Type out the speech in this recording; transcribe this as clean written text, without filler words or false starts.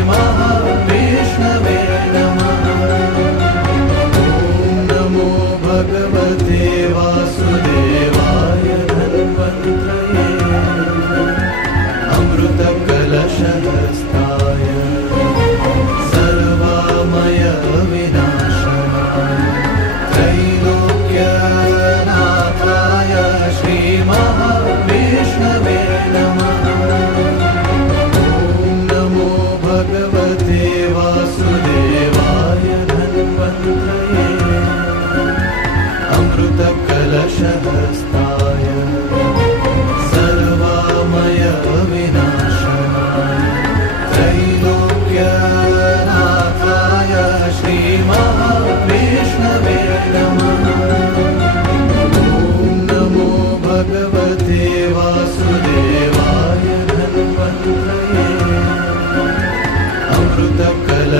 श्रीमहाविष्णवे नमः। ॐ नमो भगवते वासुदेवाय धन्वन्त्रये अमृतकलशहस्ताय सर्वामय विनाशनाय त्रैलोक्यनाथाय श्रीमहाविष्णवे नमः। ॐ नमो भगवते वासुदेवाय धन्वन्त्रये अमृतकलशहस्ताय सर्वामय विनाशनाय त्रैलोक्यनाथाय श्रीमहाविष्णवे नमः। ॐ नमो भगवते वासुदेवाय धन्वन्त्रये अमृतकलशहस्ताय